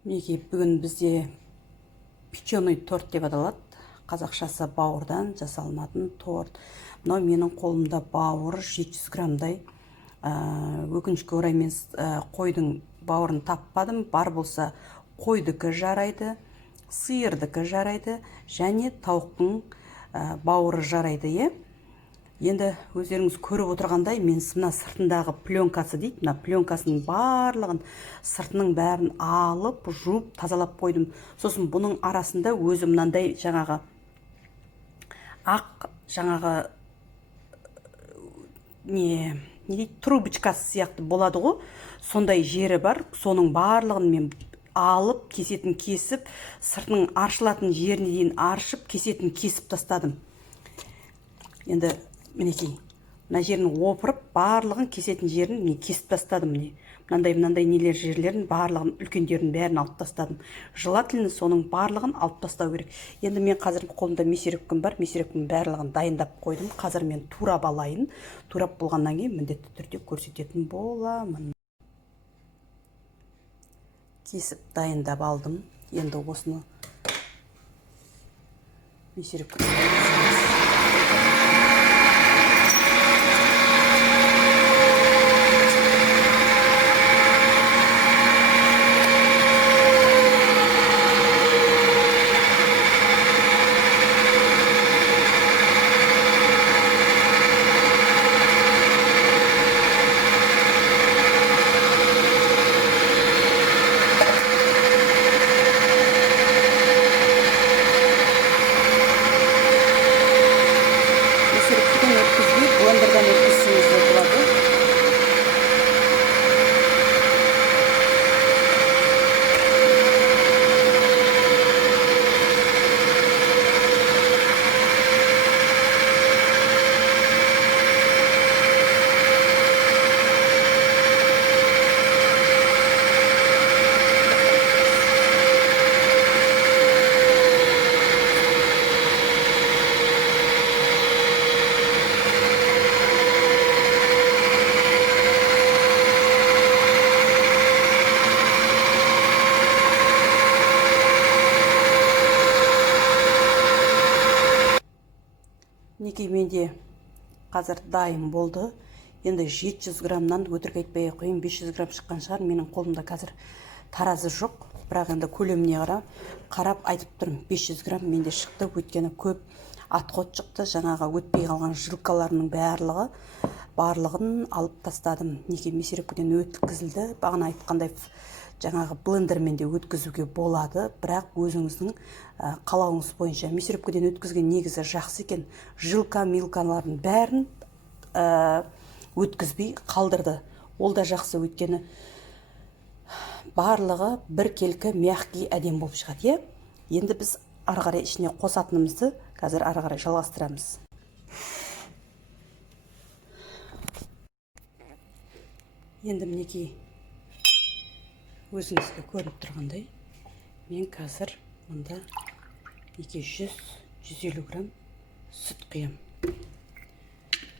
Мінекей бүгін бізде печеный торт деп аталады. Қазақшасы бауырдан жасалынатын торт. Мынау менің қолымда бауыр 700 грамдай. Өкінішке орай мен қойдың бауырын таппадым. Бар болса қойдікі жарайды, сиырдікі жарайды, және тауықтың бауыры жарайды. Енді өздеріңіз көріп отырғандай, мен мына сыртындағы пленкасы дейді, мына пленкасының барлығын, сыртының бәрін алып, жуып, тазалап қойдым. Сосын бұның арасында өзі мынандай жаңағы ақ, жаңағы не дейді, трубочкасы сияқты болады ғой, сондай жері бар. Соның барлығын мен алып, кесетін кесіп, сыртының аршылатын жеріне дейін аршып, кесетін кесіп тастадым. Енді мінекей, мына жерін опырып, барлығын кесетін жерін мен кесіп тастадым. Мынандай нелер жерлерін барлығын, үлкендерін бәрін алып тастадым. Желательно соның барлығын алып тастау керек. Енді мен қазір қолымда месерек күн бар, месеректің барлығын дайындап қойдым. Қазір мен турап алайын. Турап болғаннан кейін міндетті түрде көрсететін боламын. Кесіп дайындап алдым. Енді осыны месерек күн блендерден өткізсеңіз де болады. Мінекей менде қазір дайын болды. Енді 700 грамнан өтірік айтпай қойын, 500 грамм шыққан шығар. Менің қолымда қазір таразы жоқ, бірақ енді көлеміне қарап айтып тұрмын. 500 грамм менде шықты, өйткені көп отход шықты. Жаңағы өтпей қалған жилкаларының барлығын алып тастадым. Неге месерекпен өткізілді. Бағана айтқандай жаңағы блендермен де өткізуге болады, бірақ өзіңіздің қалауыңыз бойынша. Месерекпен өткізген негізі жақсы екен. Жилка-милкалардың бәрін өткізбей қалдырды. Ол да жақсы, өткені барлығы бір келкі мягкий әдем болып шығады. Енді біз ары қарай ішіне қосатынымызды қазір ары қарай жалғастырамыз. Енді мінекей өзіңізге көрініп тұрғандай, мен қазір мұнда 100-150 грамм сүт құям.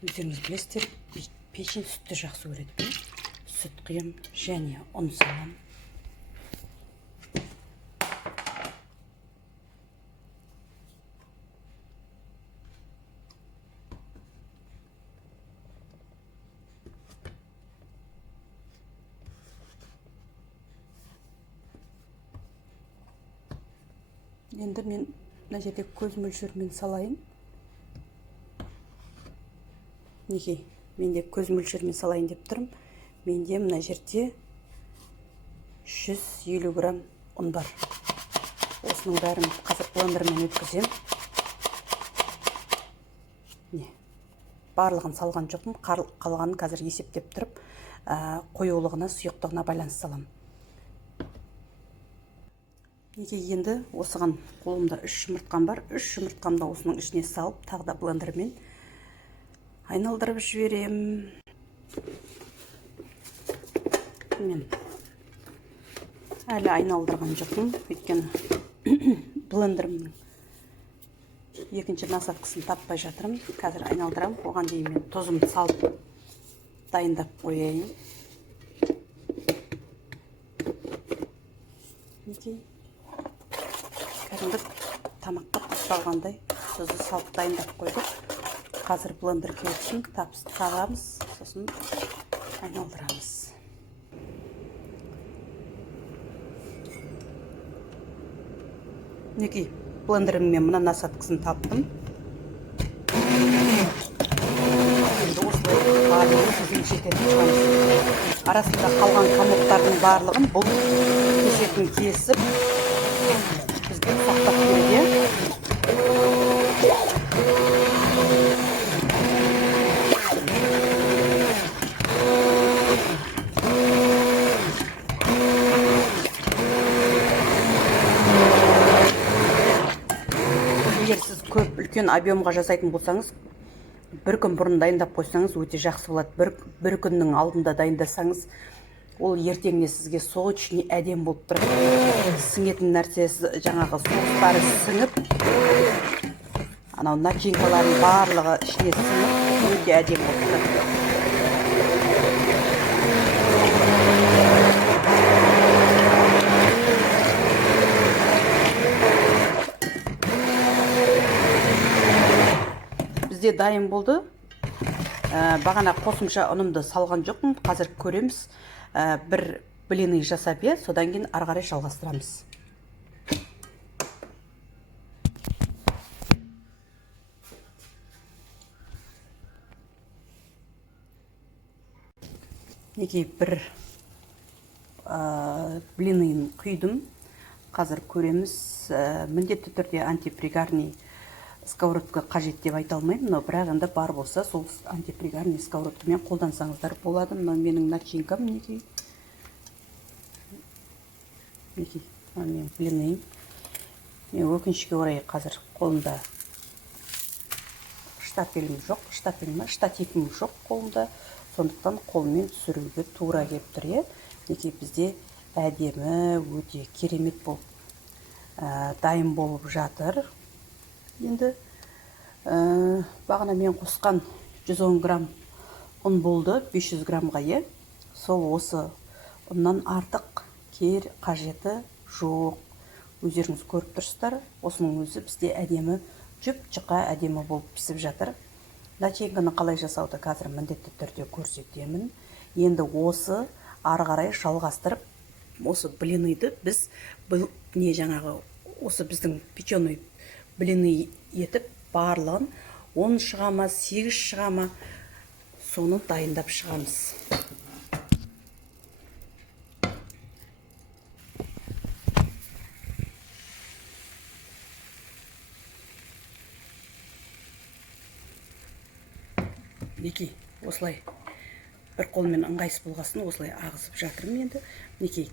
Өздеріңіз білесіздер, печень сүтті жақсы көреді. Сүт құям және ұн салам. Енді мен мына жерде көз мөлшермен салайын. Неге? Менде көз мөлшермен салайын деп тұрмын. Менде мына жерде 150 грамм ұн бар. Осының бәрін қазір блендермен өткізем. Барлығын салған жоқпын. Қалғанын қазір есептеп тұрып, қоюлығына, сұйықтығына байланысты салам. Неге енді осыған қолымда 3 жұмыртқам бар. 3 жұмыртқамды осының ішіне салып, тағы да блендермен айналдырып жіберем. Мен әлі айналдырған жоқпын, өйткені блендерімнің екінші насадкасын таппай жатырмын. Қазір айналдырам. Оған дейін мен тұзымды салып дайындап қояйын. Мінекей кәдімгі тамаққа тасталғандай тұзды салып дайындап қойдық. Қазір блендерге үшін табамыз, сосын айналдырамыз. Мінекей блендеріммен мына насадкасын таптым. Енді осылай барлығын шететін шығамыз. Арасында қалған комоктардың барлығын бұл кесетін кесіп бізге сақтап береді. Егер сіз көп үлкен объемға жасайтын болсаңыз, бір күн бұрын дайындап қойсаңыз өте жақсы болады. Бір күннің алдында дайындасаңыз, ол ертеңіне сізге очень әдем болып тұрады. Сіңетін нәрсесі жаңағы соустары сіңіп, анау начинкалардың барлығы ішіне сіңіп, өте әдем болып тұрады. Бізде дайын болды. Бағана қосымша ұнымды салған жоқпын. Қазір көреміз. Бір блины жасап, содан кейін ары қарай жалғастырамыз. Неге бір блинын құйдым. Қазір көреміз. Міндетті түрде антипригарный сковородка қажет деп айта алмаймын, но бірақ енді бар болса, сол антипригарный сковородкамен қолдансаңыздар болады. Мына менің начинкам мінекей. Мінекей, мен блинным. Мен өкінішке орай қазір қолымда штативім жоқ қолымда. Сондықтан қолмен түсіруге тура келіп тұр. Мінекей бізде әдемі, өте керемет болып дайын болып жатыр. Енді бағана мен қосқан 110 грамм ұн болды, 500 граммға Сол осы ұннан артық қажеті жоқ. Өздеріңіз көріп тұрсыздар. Осының өзі бізде әдемі, жұп-жұқа әдемі болып пісіп жатыр. Начинканы қалай жасауды қазір міндетті түрде көрсетемін. Енді осы ары қарай жалғастырып, осы блиныйды біз осы біздің печеный блины етіп барлығын 10 шығама, 8 шығама соны дайындап шығамыз. Мінекей, осылай бір қолмен ыңғайсыз болғасын, осылай ағызып жатырмын енді. Мінекей,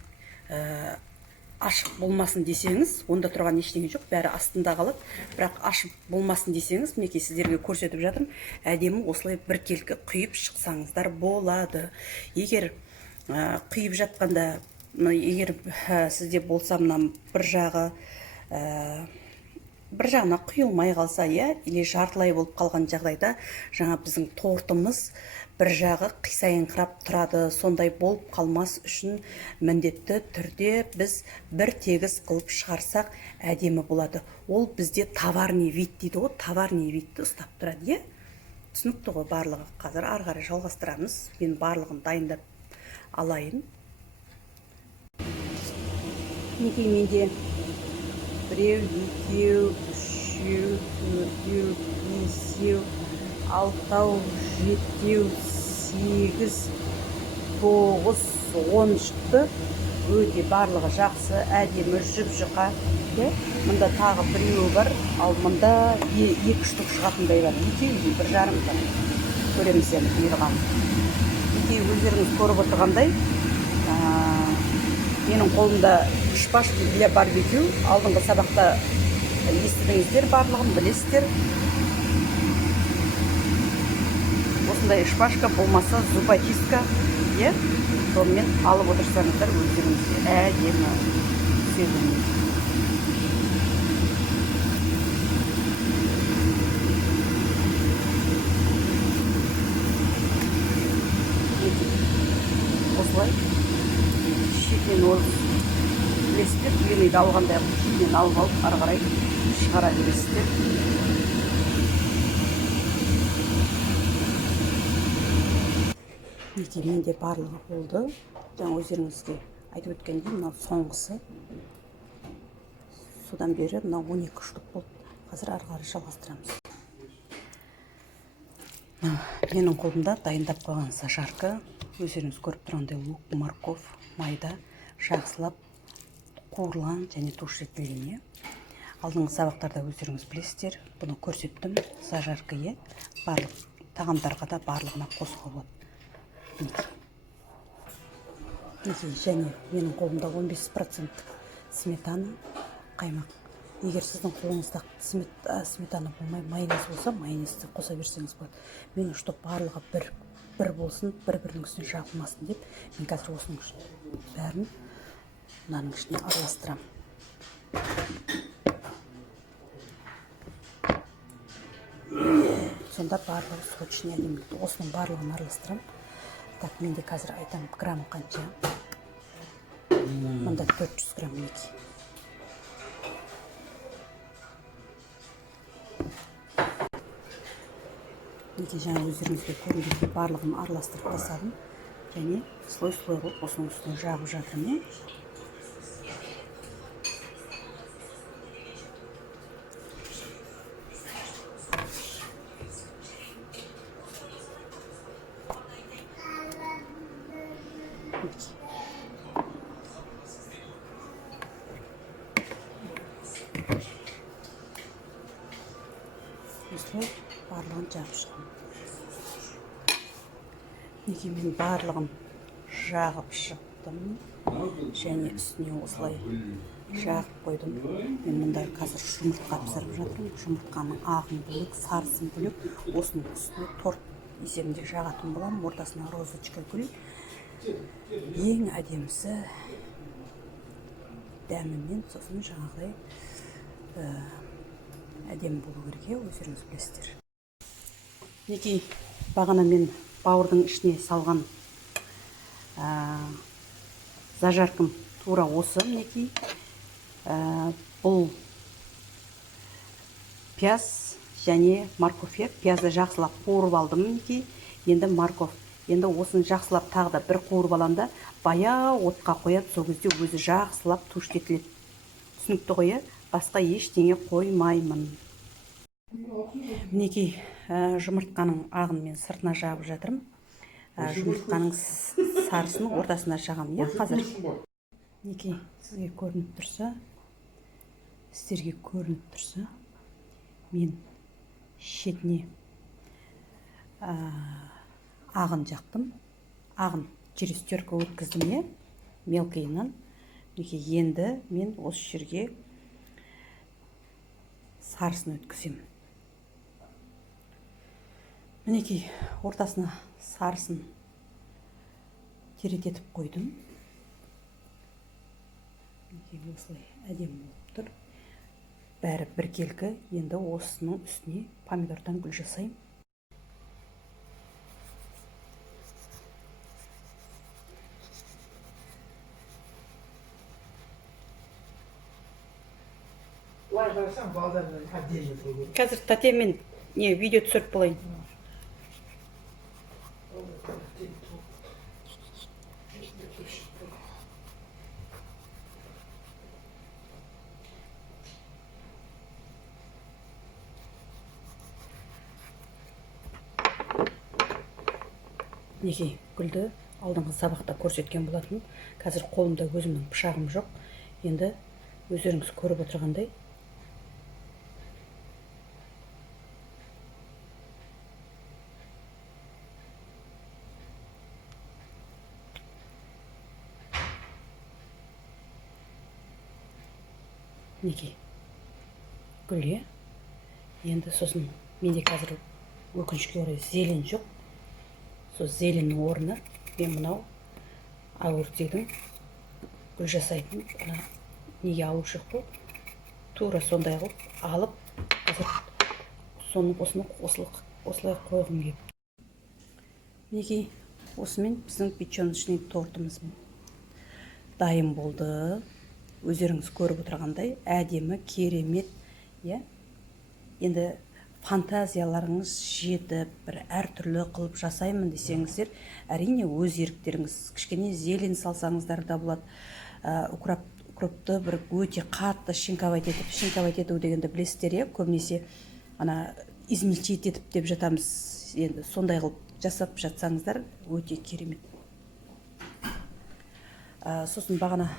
ашық болмасын десеңіз, онда тұрған ештеңе жоқ, бәрі астында қалады. Бірақ ашық болмасын десеңіз, мінекей сіздерге көрсетіп жатырмын, әдемі осылай біркелкі құйып шықсаңыздар болады. Егер құйып жатқанда, егер сізде болса мына бір жағына құйылмай қалса, или жартылай болып қалған жағдайда, жаңа біздің тортымыз бір жағы қисайыңқырап тұрады. Сондай болып қалмас үшін міндетті түрде біз бір тегіс қылып шығарсақ әдемі болады. Ол бізде товарный вид дейді ғой, товарный видті ұстап тұрады. Түсінікті ғой барлығы. Қазір ары қарай жалғастырамыз. Мен барлығын дайындап алайын. Мінекей менде 1, 2, 3, 4, 5, 6, 7, 8, 9, 10 шықты. Өте барлығы жақсы, әдемі, жұп-жұқа. Мұнда тағы біреуі бар, ал мұнда 2 штук шығатындай бар. Екеуі 1,5 көреміз енді бұйырған. Екеуі өздеріңіз көріп отырғандай, менің қолымда шпажка для барбекю. Алдыңғы сабақта естідіңіздер, барлығын білесіздер. Осындай шпажка болмаса зубочистка, сонымен алып отырсаңыздар өздеріңізге әдемі түседі. Осылай шетінен бересіздер. Пленыйды алғандай мен алып алып ары қарай шығара бересіздер. Мінекей менде барлығы болды. Жаңа өздеріңізге айтып өткендей, мынау соңғысы. Содан бері мынау 12 штук болды. Қазір ары қарай жалғастырамыз. Менің қолымда дайындап қойған зажарка. Өздеріңіз көріп тұрғандай лук, морков, майда жақсылап қуырылған және тушь-етілген. Алдыңғы сабақтарда өздеріңіз білесіздер, бұны көрсеттім. Зажарка барлық тағамдарға да барлығына қосуға болады. Және менің қолымда 15% сметана, қаймақ. Егер сіздің қолыңызда сметана болмай, майонез болса, майонезді қоса берсеңіз болады. Мен үшін барлығы бір болсын, бір-бірінің үстіне жағылмасын деп, мен қазір осының бәрін мынаның ішіне араластырам. Сонда барлығы сол ішіне әдемі. Осының барлығын араластырам. Так, менде қазір айтам грамм қанша. Мұнда 400 грамм мінекей. Мінекей жаңа өздеріңізге көрінгендей барлығын араластырып тастадым. Және слой-слой қылып осының үстіне жағып жатырмын. Осылай барлығын жағып шығам. Неге мен барлығын жағып шықтым. Және үстіне осылай жағып қойдым. Мен мұнда қазір жұмыртқа пісіріп жатырмын. Жұмыртқаның ағын бөлек, сарысын бөлек. Осының үстіне торт есебінде жағатын боламын. Ортасына розочка гүл. Ең әдемісі дәмімен, сосын жаңағыдай әдемі болу керек, өздеріңіз білесіздер. Мінекей бағана мен бауырдың ішіне салған зажаркам тура осы. Мінекей бұл пияз және морковь. Пиязды жақсылап қуырып алдым. Мінекей енді морковь. Енді осын жақсылап тағы да бір қуырып аламда, баяу отқа қояды, сол кезде өзі жақсылап тушь-етіледі. Түсінікті ғой, басқа ештеңе қоймаймын. Мінекей жұмыртқаның ағын мен сыртына жағып жатырмын. Жұмыртқаның сарысын ортасына жағам. Қазір мінекей сізге көрініп тұрса, сіздерге көрініп тұрса, мен шетіне ағын жақтым. Ағын через терка өткіздім, мелкайынан. Енді мен осы жерге сарысын өткізем. Мінекей ортасына сарысын терететіп қойдым. Осылай әдемі болып тұр. Бәрі біркелкі. Енді осының үстіне помидордан гүл жасайым. Қазір тәтемен видео түсіріп болайын. Неге гүлді алдыңғы сабақта көрсеткен болатын. Қазір қолымда өзімнің пышағым жоқ. Енді өздеріңіз көріп отырғандай неге гүле. Енді сосын менде қазір өкінішке орай зелен жоқ. Сол зеленнің орнына мен мынау огурцидың гүл жасайтын неге алушы қой. Тура сондай қылып алып, қазір соның осылай қойғым келіп. Неге осымен біздің печеночный тортымыз дайын болды. өздеріңіз көріп отырғандай әдемі, керемет, иә. Енді фантазияларыңыз жетіп, бір әртүрлі қылып жасаймын десеңіздер, әрине өз еріктеріңіз. Кішкене зелень салсаңыздар да болады. Укропты бір өте қатты шинковать ету дегенді білесіздер, иә. Көбінесе ана измельчить етіп деп жатамыз. Енді сондай қылып жасап жатсаңыздар өте керемет. Сосын бағана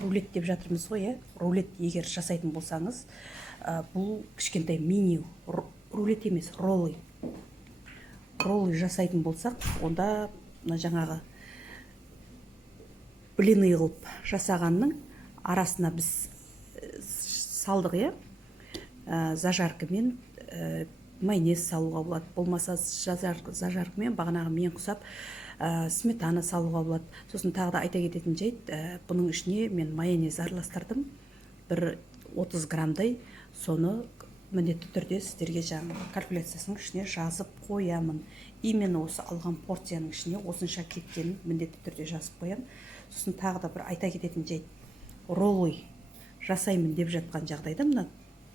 рулет деп жатырмыз ғой, иә. Рулет егер жасайтын болсаңыз, бұл кішкентай мини рулет емес, роллы жасайтын болсақ, онда жаңағы блины қылып жасағанның арасына біз салдық, иә. Зажаркамен майонез салуға болады, болмаса зажаркамен бағанағы мен құсап сметана салуға болады. Сосын тағы да айта кететін жайт, бұның ішіне мен майонез араластырдым, бір 30 грамдай. Соны міндетті түрде сіздерге жаңағы калькуляциясының ішіне жазып қоямын. Именно осы алған порцияның ішіне осынша кеткенін міндетті түрде жазып қоямын. Сосын тағы да бір айта кететін жайт, роллы жасаймын деп жатқан жағдайда мына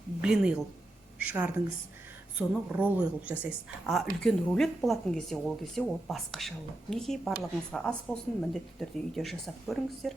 блины қылып шығардыңыз, соны роллы қылып жасайсыз. Үлкен рулет болатын кезде, ол басқаша болады. Неге барлығыңызға ас болсын, міндетті түрде үйде жасап көріңіздер.